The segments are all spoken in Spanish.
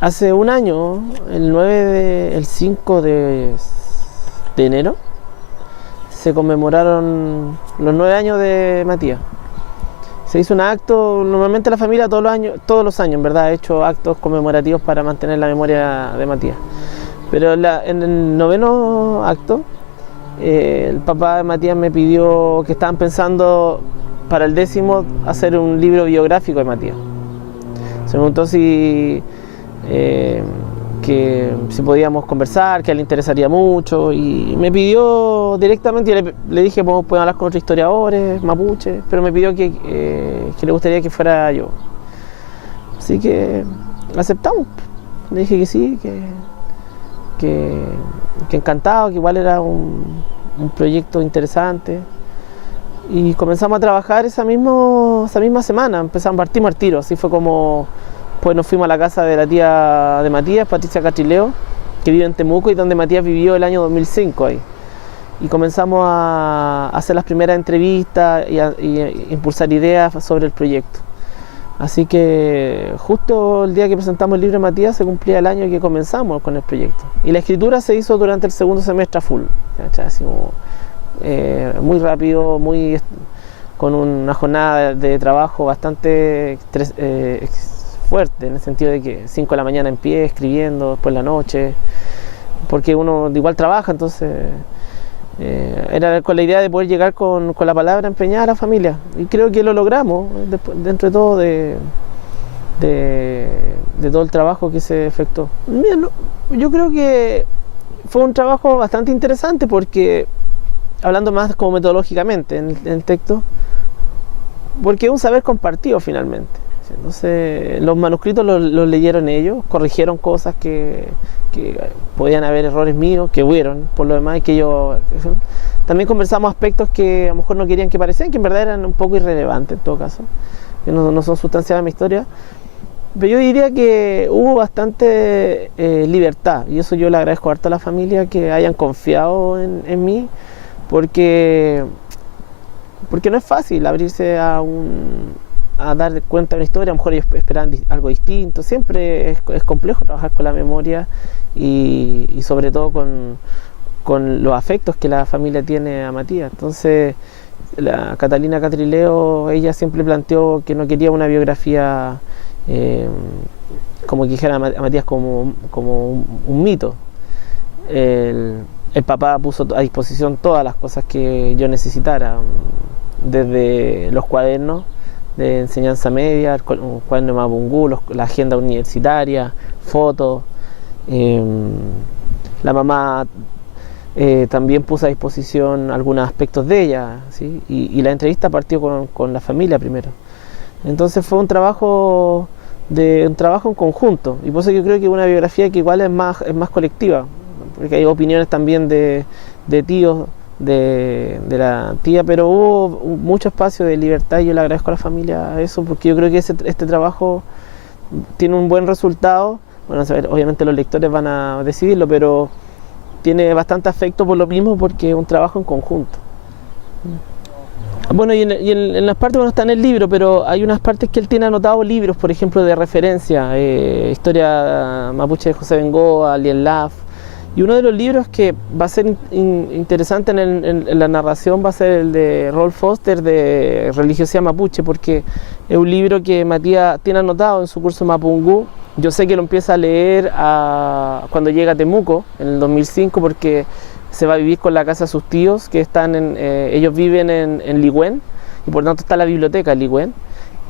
Hace un año, el 5 de enero, se conmemoraron los 9 años de Matías. Se hizo un acto, normalmente la familia todos los años, en verdad, ha hecho actos conmemorativos para mantener la memoria de Matías. Pero en el noveno acto, el papá de Matías me pidió que estaban pensando para el 10º hacer un libro biográfico de Matías. Se preguntó si podíamos conversar, que a él le interesaría mucho, y me pidió directamente, yo le dije podemos hablar con otros historiadores mapuche, pero me pidió que le gustaría que fuera yo. Así que aceptamos, le dije que sí, que encantado, que igual era un proyecto interesante, y comenzamos a trabajar esa misma semana, partimos al tiro, así fue como. Pues nos fuimos a la casa de la tía de Matías, Patricia Catrileo, que vive en Temuco y donde Matías vivió el año 2005 ahí. Y comenzamos a hacer las primeras entrevistas y a impulsar ideas sobre el proyecto. Así que justo el día que presentamos el libro de Matías se cumplía el año que comenzamos con el proyecto. Y la escritura se hizo durante el segundo semestre a full, así como, muy rápido, con una jornada de trabajo bastante fuerte, en el sentido de que 5 de la mañana en pie, escribiendo, después la noche, porque uno igual trabaja, entonces era con la idea de poder llegar con la palabra empeñada a la familia, y creo que lo logramos, dentro de todo de todo el trabajo que se efectuó. Mira, yo creo que fue un trabajo bastante interesante, porque hablando más como metodológicamente en el texto, porque es un saber compartido finalmente. Entonces los manuscritos los leyeron ellos, corrigieron cosas que podían haber errores míos, que hubieron por lo demás, y que ellos también conversamos aspectos que a lo mejor no querían que parecieran, que en verdad eran un poco irrelevantes en todo caso, que no son sustanciales a mi historia. Pero yo diría que hubo bastante libertad, y eso yo le agradezco harto a la familia, que hayan confiado en mí, porque no es fácil abrirse a dar cuenta de una historia. A lo mejor ellos esperaban algo distinto. Siempre es complejo trabajar con la memoria y sobre todo con los afectos que la familia tiene a Matías. Entonces la Catalina Catrileo, ella siempre planteó que no quería una biografía como que dijera a Matías como un mito. El papá puso a disposición todas las cosas que yo necesitara, desde los cuadernos de enseñanza media, un cuaderno de Mapungú, la agenda universitaria, fotos. La mamá también puso a disposición algunos aspectos de ella, ¿sí? Y la entrevista partió con la familia primero. Entonces fue un trabajo en conjunto, y por eso yo creo que es una biografía que igual es más colectiva, porque hay opiniones también de tíos de la tía, pero hubo mucho espacio de libertad, y yo le agradezco a la familia eso, porque yo creo que este trabajo tiene un buen resultado. Bueno, obviamente los lectores van a decidirlo, pero tiene bastante afecto por lo mismo, porque es un trabajo en conjunto. Bueno, y en las partes, bueno, está en el libro, pero hay unas partes que él tiene anotados libros, por ejemplo, de referencia, Historia Mapuche de José Bengoa, Lien Laf. Y uno de los libros que va a ser interesante en la narración va a ser el de Rolf Foster, de Religiosidad Mapuche, porque es un libro que Matías tiene anotado en su curso Mapungú. Yo sé que lo empieza a leer cuando llega a Temuco, en el 2005, porque se va a vivir con la casa de sus tíos, que ellos viven en Ligüén, y por tanto está la biblioteca en Ligüén.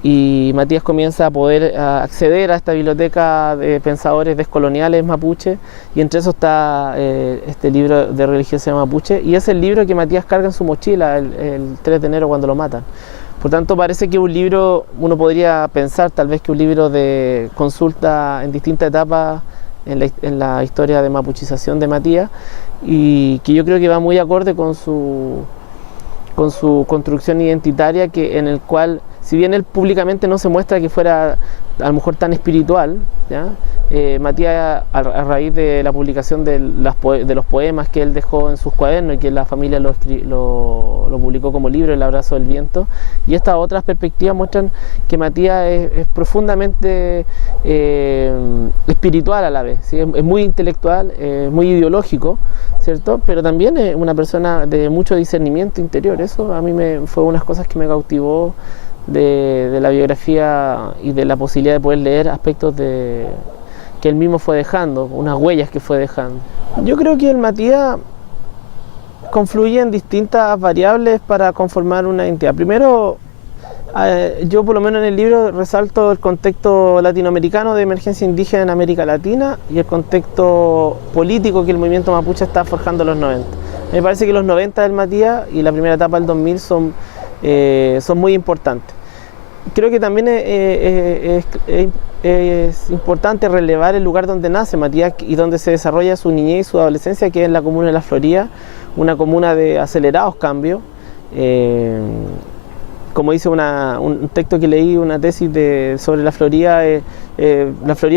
Y Matías comienza a poder acceder a esta biblioteca de pensadores descoloniales mapuche, y entre eso está este libro de Religiosidad Mapuche, y es el libro que Matías carga en su mochila el 3 de enero cuando lo matan. Por tanto, parece que un libro, uno podría pensar tal vez que un libro de consulta en distintas etapas en la historia de mapuchización de Matías, y que yo creo que va muy acorde con su construcción identitaria, en el cual, si bien él públicamente no se muestra que fuera a lo mejor tan espiritual, ¿ya? Matías, a raíz de la publicación de los poemas que él dejó en sus cuadernos y que la familia lo publicó como libro, El abrazo del viento, y estas otras perspectivas muestran que Matías es profundamente espiritual a la vez, ¿sí? Es muy intelectual, muy ideológico, ¿cierto? Pero también es una persona de mucho discernimiento interior. Eso a mí fue unas cosas que me cautivó de la biografía y de la posibilidad de poder leer aspectos que él mismo fue dejando, unas huellas que fue dejando. Yo creo que el Matías confluye en distintas variables para conformar una entidad. Primero, yo por lo menos en el libro resalto el contexto latinoamericano de emergencia indígena en América Latina y el contexto político que el movimiento mapuche está forjando en los 90. Me parece que los 90 del Matías y la primera etapa del 2000 son muy importantes. Creo que también es importante relevar el lugar donde nace Matías y donde se desarrolla su niñez y su adolescencia, que es en la comuna de La Florida, una comuna de acelerados cambios. Como dice un texto que leí, una tesis sobre La Florida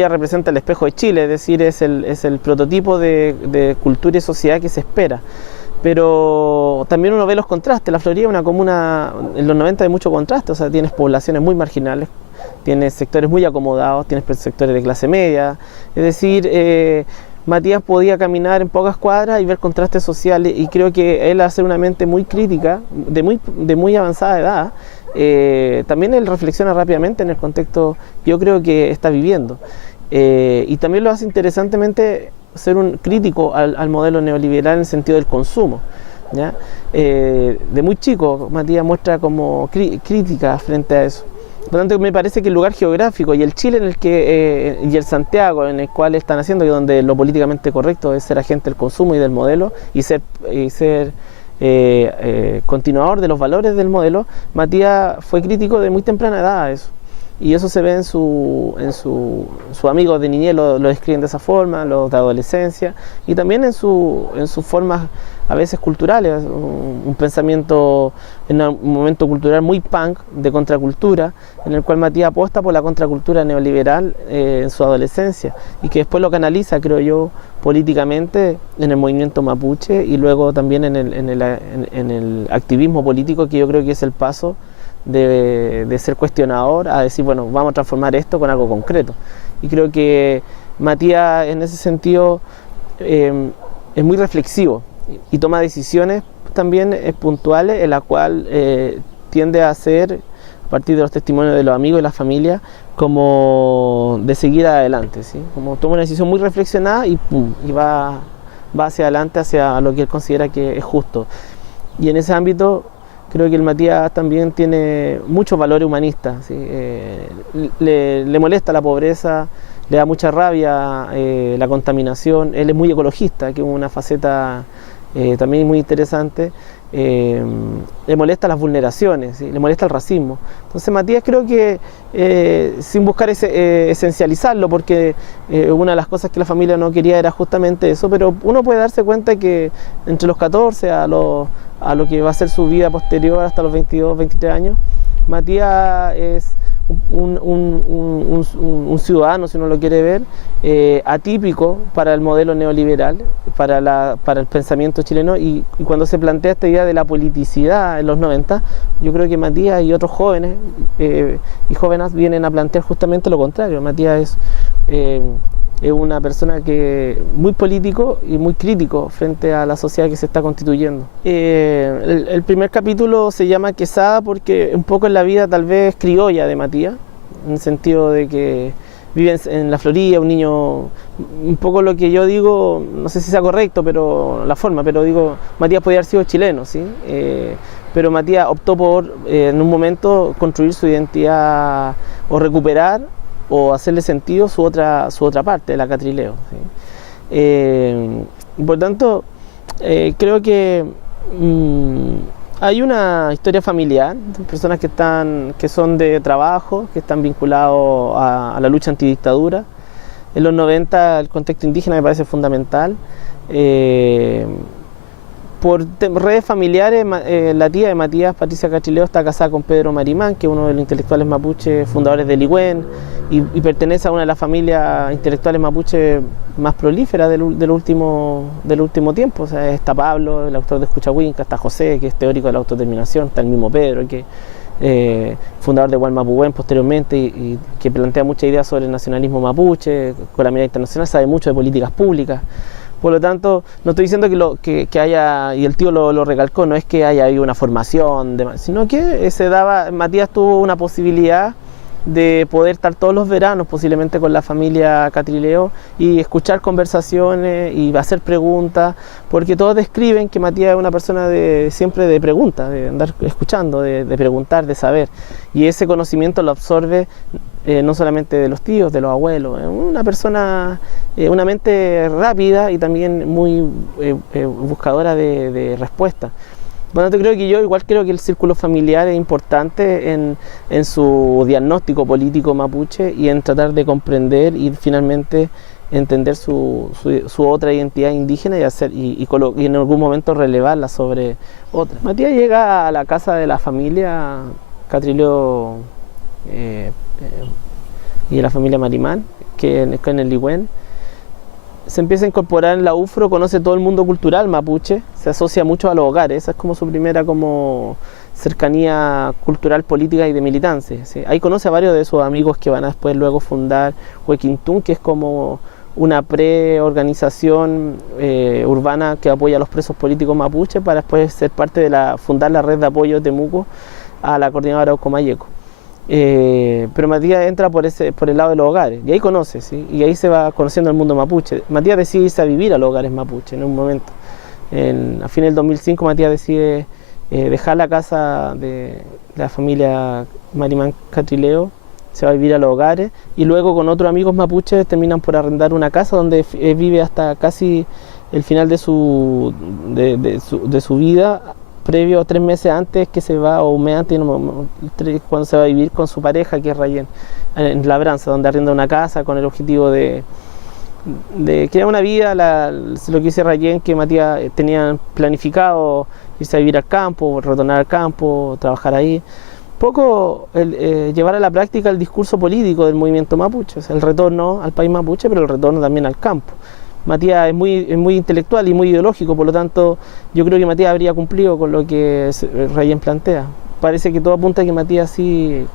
representa el espejo de Chile, es decir, es el prototipo de cultura y sociedad que se espera. Pero también uno ve los contrastes. La Florida es una comuna en los 90 de mucho contraste, o sea, tienes poblaciones muy marginales, tienes sectores muy acomodados, tienes sectores de clase media, es decir, Matías podía caminar en pocas cuadras y ver contrastes sociales, y creo que él, al ser una mente muy crítica, de muy avanzada edad, también él reflexiona rápidamente en el contexto que yo creo que está viviendo, y también lo hace interesantemente ser un crítico al modelo neoliberal en el sentido del consumo, ¿ya? De muy chico Matías muestra como crítica frente a eso. Por lo tanto, me parece que el lugar geográfico y el Chile y el Santiago en el cual están haciendo, y donde lo políticamente correcto es ser agente del consumo y del modelo y ser continuador de los valores del modelo, Matías fue crítico de muy temprana edad a eso. Y eso se ve en sus amigos de niñez, lo describen de esa forma, los de adolescencia, y también en sus formas a veces culturales, un pensamiento en un momento cultural muy punk, de contracultura, en el cual Matías apuesta por la contracultura neoliberal en su adolescencia, y que después lo canaliza, creo yo, políticamente en el movimiento mapuche, y luego también en el activismo político, que yo creo que es el paso de ser cuestionador a decir, bueno, vamos a transformar esto con algo concreto. Y creo que Matías en ese sentido es muy reflexivo y toma decisiones también puntuales, en la cual tiende a hacer, a partir de los testimonios de los amigos y la familia, como de seguir adelante, ¿sí? Como toma una decisión muy reflexionada y pum, y va hacia adelante, hacia lo que él considera que es justo. Y en ese ámbito creo que el Matías también tiene muchos valores humanistas, ¿sí? Le molesta la pobreza, le da mucha rabia la contaminación. Él es muy ecologista, que es una faceta también muy interesante. Le molesta las vulneraciones, ¿sí? Le molesta el racismo. Entonces Matías, creo que sin buscar esencializarlo, porque una de las cosas que la familia no quería era justamente eso, pero uno puede darse cuenta que entre los 14 a lo que va a ser su vida posterior hasta los 22, 23 años, Matías es un ciudadano, si uno lo quiere ver, atípico para el modelo neoliberal, para el pensamiento chileno, y cuando se plantea esta idea de la politicidad en los 90, yo creo que Matías y otros jóvenes y jóvenes vienen a plantear justamente lo contrario. Matías es una persona muy político y muy crítico frente a la sociedad que se está constituyendo. El primer capítulo se llama Quesada porque un poco en la vida tal vez criolla de Matías, en el sentido de que vive en la Florida, un niño, un poco lo que yo digo, no sé si sea correcto, pero la forma, pero digo, Matías podía haber sido chileno, ¿sí? Pero Matías optó por, en un momento, construir su identidad o recuperar o hacerle sentido su otra parte, el acatrileo, ¿sí? Por tanto, creo que hay una historia familiar, personas que son de trabajo, que están vinculados a la lucha antidictadura. En los 90 el contexto indígena me parece fundamental. por redes familiares, la tía de Matías, Patricia Catrileo, está casada con Pedro Marimán, que es uno de los intelectuales mapuche fundadores del IWEN, y pertenece a una de las familias intelectuales mapuche más prolíferas del último tiempo. O sea, está Pablo, el autor de Escuchahuinca, está José, que es teórico de la autodeterminación, está el mismo Pedro, que fundador de Gualmapuén posteriormente, y que plantea muchas ideas sobre el nacionalismo mapuche, con la mirada internacional, sabe mucho de políticas públicas. Por lo tanto, no estoy diciendo que haya, y el tío lo recalcó, no es que haya habido una formación, sino que Matías tuvo una posibilidad de poder estar todos los veranos, posiblemente con la familia Catrileo, y escuchar conversaciones y hacer preguntas, porque todos describen que Matías es una persona siempre de preguntas, de andar escuchando, de preguntar, de saber, y ese conocimiento lo absorbe no solamente de los tíos, de los abuelos. Es una persona, una mente rápida y también muy buscadora de respuestas. Bueno, creo que el círculo familiar es importante en su diagnóstico político mapuche y en tratar de comprender y finalmente entender su otra identidad indígena y en algún momento relevarla sobre otra. Matías llega a la casa de la familia Catrileo y de la familia Marimán, que en el IWEN. Se empieza a incorporar en la UFRO, conoce todo el mundo cultural mapuche, se asocia mucho a los hogares, esa es como su primera cercanía cultural, política y de militancia, ¿sí? Ahí conoce a varios de sus amigos que van a después luego fundar Huequintún, que es como una pre-organización urbana que apoya a los presos políticos mapuches, para después ser parte fundar la red de apoyo de Temuco a la coordinadora Ocomayeco. Pero Matías entra por el lado de los hogares y ahí conoce, ¿sí? Y ahí se va conociendo el mundo mapuche. Matías decide irse a vivir a los hogares mapuche en un momento. A fines del 2005 Matías decide dejar la casa de la familia Marimán Catrileo, se va a vivir a los hogares y luego con otros amigos mapuches terminan por arrendar una casa donde vive hasta casi el final de su vida, previo 3 meses antes que se va, o un mes antes, cuando se va a vivir con su pareja, que es Rayén, en Labranza, donde arrienda una casa con el objetivo de crear una vida, lo que dice Rayén, que Matías tenía planificado irse a vivir al campo, retornar al campo, trabajar ahí. Llevar a la práctica el discurso político del movimiento mapuche, o sea, el retorno al país mapuche, pero el retorno también al campo. Matías es muy intelectual y muy ideológico, por lo tanto yo creo que Matías habría cumplido con lo que Rayén plantea. Parece que todo apunta a que Matías sí,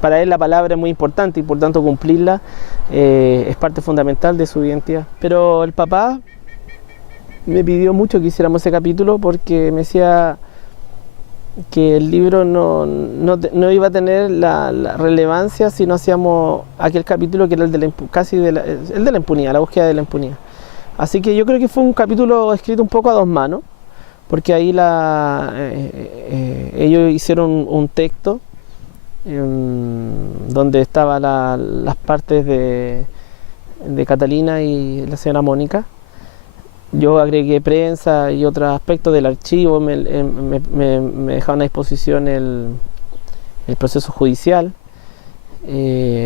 para él la palabra es muy importante y por tanto cumplirla es parte fundamental de su identidad. Pero el papá me pidió mucho que hiciéramos ese capítulo porque me decía que el libro no iba a tener la relevancia si no hacíamos aquel capítulo que era el de la impunidad, la búsqueda de la impunidad. Así que yo creo que fue un capítulo escrito un poco a dos manos, porque ahí ellos hicieron un texto donde estaban las partes de Catalina y la señora Mónica. Yo agregué prensa y otros aspectos del archivo, me dejaron a disposición el proceso judicial,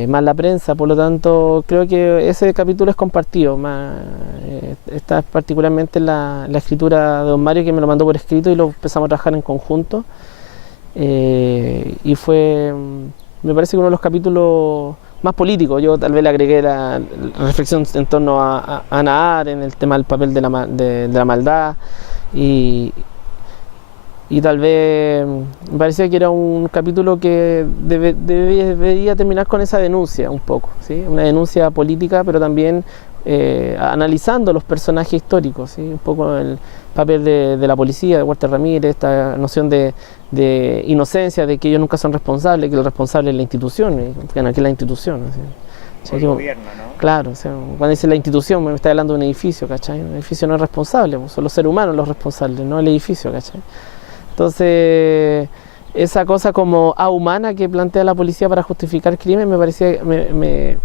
más la prensa, por lo tanto creo que ese capítulo es compartido, está particularmente la escritura de don Mario, que me lo mandó por escrito y lo empezamos a trabajar en conjunto, y me parece que uno de los capítulos más político. Yo tal vez le agregué la reflexión en torno a Nahar en el tema del papel de la maldad y tal vez me parecía que era un capítulo que debería terminar con esa denuncia un poco, ¿sí? Una denuncia política, pero también analizando los personajes históricos, ¿sí? Un poco el papel de la policía, de Walter Ramírez, esta noción de inocencia, de que ellos nunca son responsables, que el responsable es la institución, que aquí es la institución, ¿sí? El gobierno, ¿no? Claro, o sea, cuando dice la institución me está hablando de un edificio, ¿cachai? Un edificio no es responsable, son los seres humanos los responsables, no el edificio, ¿cachai? Entonces, esa cosa como humana que plantea la policía para justificar crimen me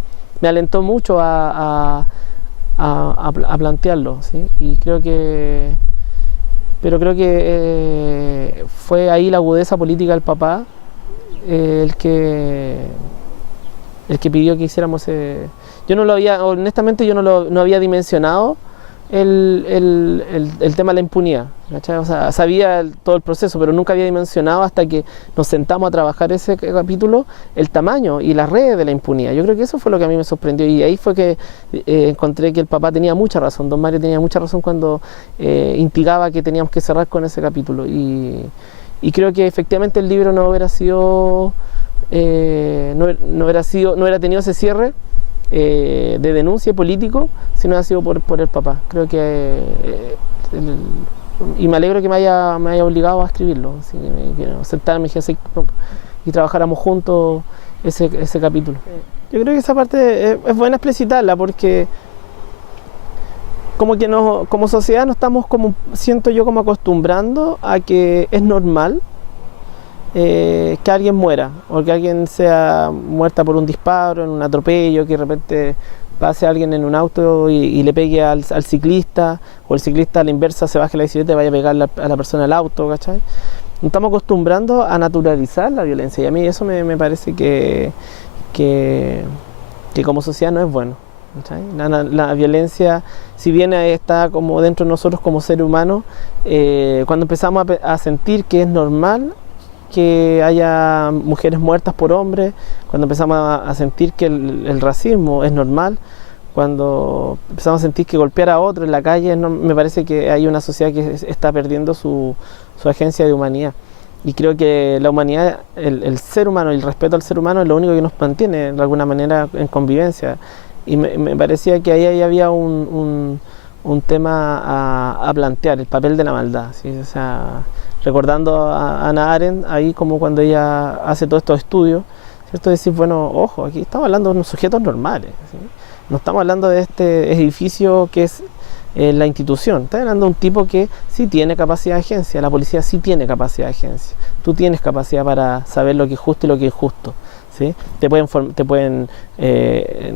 alentó mucho a plantearlo, ¿sí? Y creo que fue ahí la agudeza política del papá el que pidió que hiciéramos honestamente yo no había dimensionado el tema de la impunidad, ¿cachai? O sea, sabía todo el proceso, pero nunca había dimensionado hasta que nos sentamos a trabajar ese capítulo el tamaño y las redes de la impunidad. Yo creo que eso fue lo que a mí me sorprendió, y ahí fue que encontré que el papá tenía mucha razón, don Mario tenía mucha razón cuando instigaba que teníamos que cerrar con ese capítulo, y creo que efectivamente el libro no hubiera sido, no hubiera tenido ese cierre de denuncia político si no ha sido por el papá. Creo que y me alegro que me haya obligado a escribirlo, así que sentarme y trabajáramos juntos ese capítulo. Yo creo que esa parte es buena explicitarla, porque como que como sociedad nos estamos, como siento yo, como acostumbrando a que es normal que alguien muera, o que alguien sea muerta por un disparo, en un atropello, que de repente pase alguien en un auto y le pegue al ciclista, o el ciclista a la inversa se baje la bicicleta y vaya a pegar a la persona al auto, ¿cachai? Nos estamos acostumbrando a naturalizar la violencia, y a mí eso me parece que como sociedad no es bueno, ¿cachai? La violencia, si bien está como dentro de nosotros como seres humanos, cuando empezamos a sentir que es normal que haya mujeres muertas por hombres, cuando empezamos a sentir que el racismo es normal, cuando empezamos a sentir que golpear a otro en la calle, me parece que hay una sociedad que está perdiendo su agencia de humanidad. Y creo que la humanidad, el ser humano, el respeto al ser humano es lo único que nos mantiene de alguna manera en convivencia. Y me parecía que ahí había un tema a plantear, el papel de la maldad, ¿sí? O sea, recordando a Hannah Arendt, ahí como cuando ella hace todos estos estudios, ¿cierto? Decir, bueno, ojo, aquí estamos hablando de unos sujetos normales, ¿sí? No estamos hablando de este edificio que es la institución, estamos hablando de un tipo que sí tiene capacidad de agencia, la policía sí tiene capacidad de agencia, tú tienes capacidad para saber lo que es justo y lo que es injusto, ¿sí? Te pueden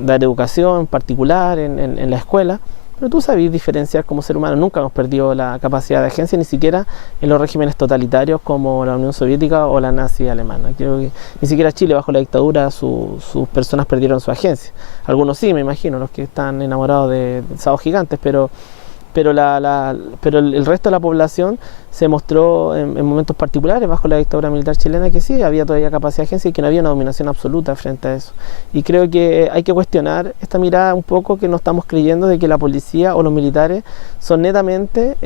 dar educación particular en la escuela, pero tú sabes diferenciar como ser humano. Nunca hemos perdido la capacidad de agencia, ni siquiera en los regímenes totalitarios como la Unión Soviética o la nazi alemana. Creo que ni siquiera Chile, bajo la dictadura, sus personas perdieron su agencia. Algunos sí, me imagino, los que están enamorados de sábados gigantes, pero el resto de la población se mostró en momentos particulares bajo la dictadura militar chilena que sí había todavía capacidad de agencia y que no había una dominación absoluta frente a eso. Y creo que hay que cuestionar esta mirada un poco, que no estamos creyendo de que la policía o los militares son netamente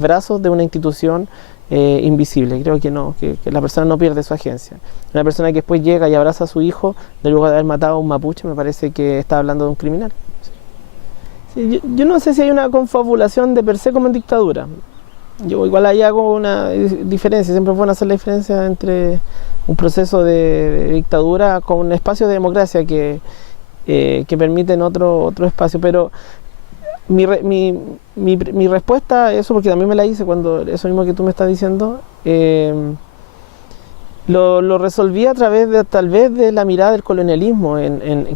brazos de una institución invisible. Creo que no, que la persona no pierde su agencia. Una persona que después llega y abraza a su hijo de luego de haber matado a un mapuche, me parece que está hablando de un criminal. Yo no sé si hay una confabulación de per se como en dictadura. Yo igual ahí hago una diferencia, siempre es bueno hacer la diferencia entre un proceso de dictadura con un espacio de democracia que permiten otro espacio, pero mi respuesta a eso, porque también me la hice cuando eso mismo que tú me estás diciendo, lo resolví a través de tal vez de la mirada del colonialismo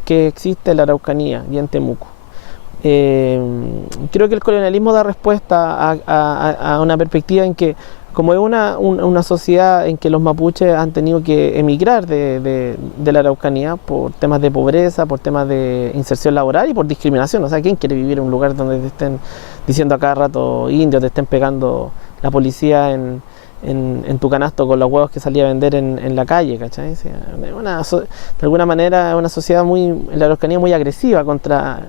que existe en la Araucanía y en Temuco. Creo que el colonialismo da respuesta a una perspectiva en que, como es una sociedad en que los mapuches han tenido que emigrar de la Araucanía por temas de pobreza, por temas de inserción laboral y por discriminación. O sea, ¿quién quiere vivir en un lugar donde te estén diciendo a cada rato indios, te estén pegando la policía en tu canasto con los huevos que salía a vender en la calle, ¿cachai? O sea, de alguna manera es una sociedad en la Araucanía muy agresiva contra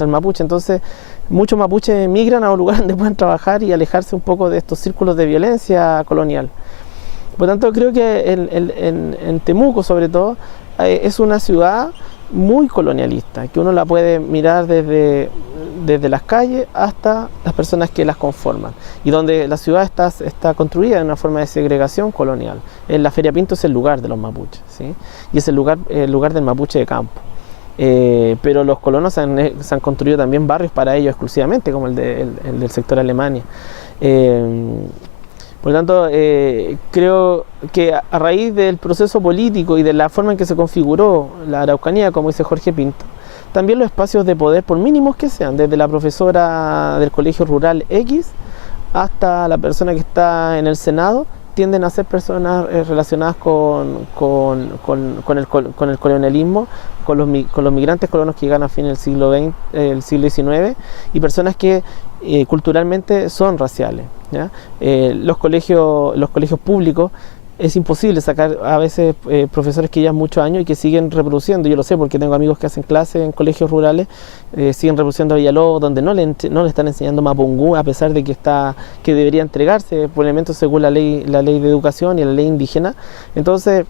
el mapuche. Entonces muchos mapuches emigran a un lugar donde puedan trabajar y alejarse un poco de estos círculos de violencia colonial. Por tanto, creo que en Temuco, sobre todo, es una ciudad muy colonialista, que uno la puede mirar desde las calles hasta las personas que las conforman, y donde la ciudad está construida en una forma de segregación colonial. La Feria Pinto es el lugar de los mapuches, ¿sí? Y es el lugar del mapuche de campo. Pero los colonos se han construido también barrios para ellos exclusivamente, como el del sector Alemania. Por lo tanto, creo que a raíz del proceso político y de la forma en que se configuró la Araucanía, como dice Jorge Pinto, también los espacios de poder, por mínimos que sean, desde la profesora del colegio rural X hasta la persona que está en el Senado, tienden a ser personas relacionadas con el colonialismo, con los migrantes colonos que llegan a fin del siglo XIX, y personas que culturalmente son raciales, ¿ya? Los colegios públicos, es imposible sacar a veces profesores que llevan muchos años y que siguen reproduciendo. Yo lo sé porque tengo amigos que hacen clases en colegios rurales, siguen reproduciendo a Villalobos, donde no le están enseñando mapungú, a pesar de que debería entregarse por elementos según la ley de educación y la ley indígena. Entonces,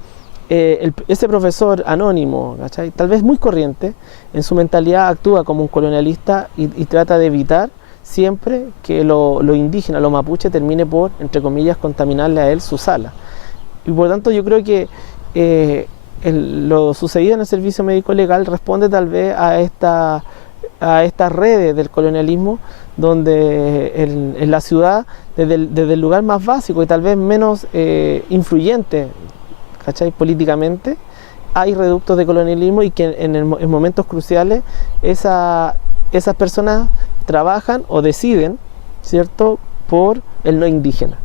ese profesor anónimo, ¿cachai?, tal vez muy corriente, en su mentalidad actúa como un colonialista y trata de evitar siempre que lo indígena, lo mapuche, termine por, entre comillas, contaminarle a él su sala. Y por lo tanto yo creo que lo sucedido en el servicio médico legal responde tal vez a estas redes del colonialismo, donde en la ciudad, desde el lugar más básico y tal vez menos influyente, ¿cachai?, políticamente, hay reductos de colonialismo, y que en momentos cruciales esas personas trabajan o deciden, ¿cierto?, por el no indígena,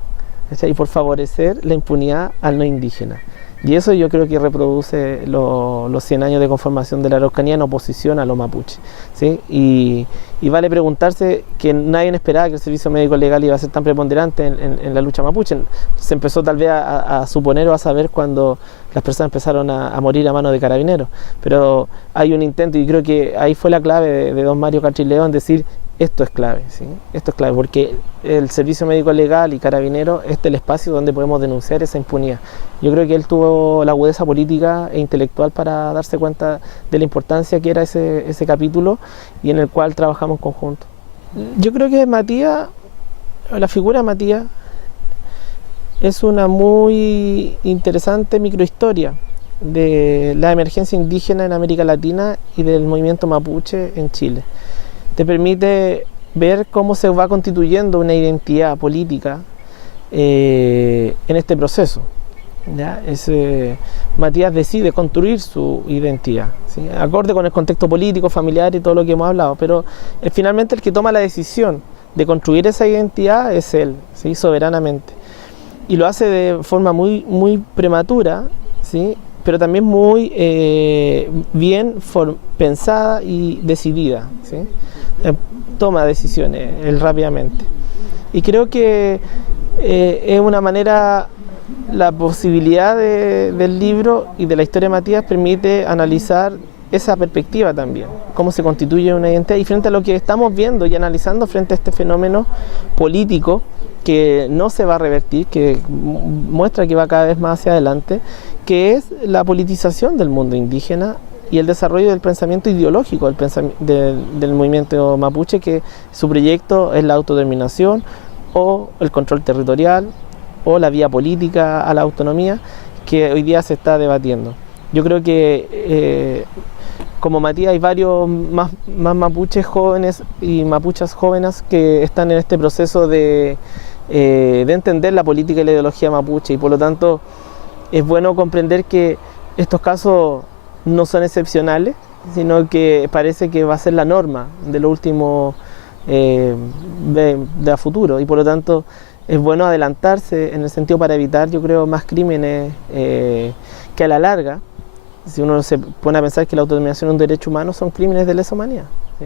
¿cachai?, y por favorecer la impunidad al no indígena. Y eso yo creo que reproduce los 100 años de conformación de la Araucanía en oposición a los mapuches, ¿sí? Y vale preguntarse que nadie esperaba que el servicio médico legal iba a ser tan preponderante en la lucha mapuche. Se empezó tal vez a suponer o a saber cuando las personas empezaron a morir a manos de carabineros. Pero hay un intento, y creo que ahí fue la clave de don Mario Catrileo en decir: esto es clave, ¿sí? Esto es clave, porque el servicio médico legal y carabinero es el espacio donde podemos denunciar esa impunidad. Yo creo que él tuvo la agudeza política e intelectual para darse cuenta de la importancia que era ese capítulo, y en el cual trabajamos en conjunto. Yo creo que Matías, la figura de Matías, es una muy interesante microhistoria de la emergencia indígena en América Latina y del movimiento mapuche en Chile. Te permite ver cómo se va constituyendo una identidad política en este proceso, ¿ya? Matías decide construir su identidad, ¿sí?, acorde con el contexto político, familiar y todo lo que hemos hablado, pero finalmente el que toma la decisión de construir esa identidad es él, ¿sí?, soberanamente. Y lo hace de forma muy, muy prematura, ¿sí?, pero también muy bien pensada y decidida, ¿sí? Toma decisiones él rápidamente. Y creo que es una manera, la posibilidad del libro y de la historia de Matías permite analizar esa perspectiva también, cómo se constituye una identidad, y frente a lo que estamos viendo y analizando frente a este fenómeno político que no se va a revertir, que muestra que va cada vez más hacia adelante, que es la politización del mundo indígena y el desarrollo del pensamiento ideológico del movimiento mapuche, que su proyecto es la autodeterminación o el control territorial o la vía política a la autonomía, que hoy día se está debatiendo. Yo creo que como Matías hay varios más mapuches jóvenes y mapuchas jóvenes que están en este proceso de entender la política y la ideología mapuche, y por lo tanto es bueno comprender que estos casos no son excepcionales, sino que parece que va a ser la norma de lo último de a futuro, y por lo tanto es bueno adelantarse en el sentido para evitar, yo creo, más crímenes que a la larga, si uno se pone a pensar que la autodeterminación es un derecho humano, son crímenes de lesa humanidad, ¿sí?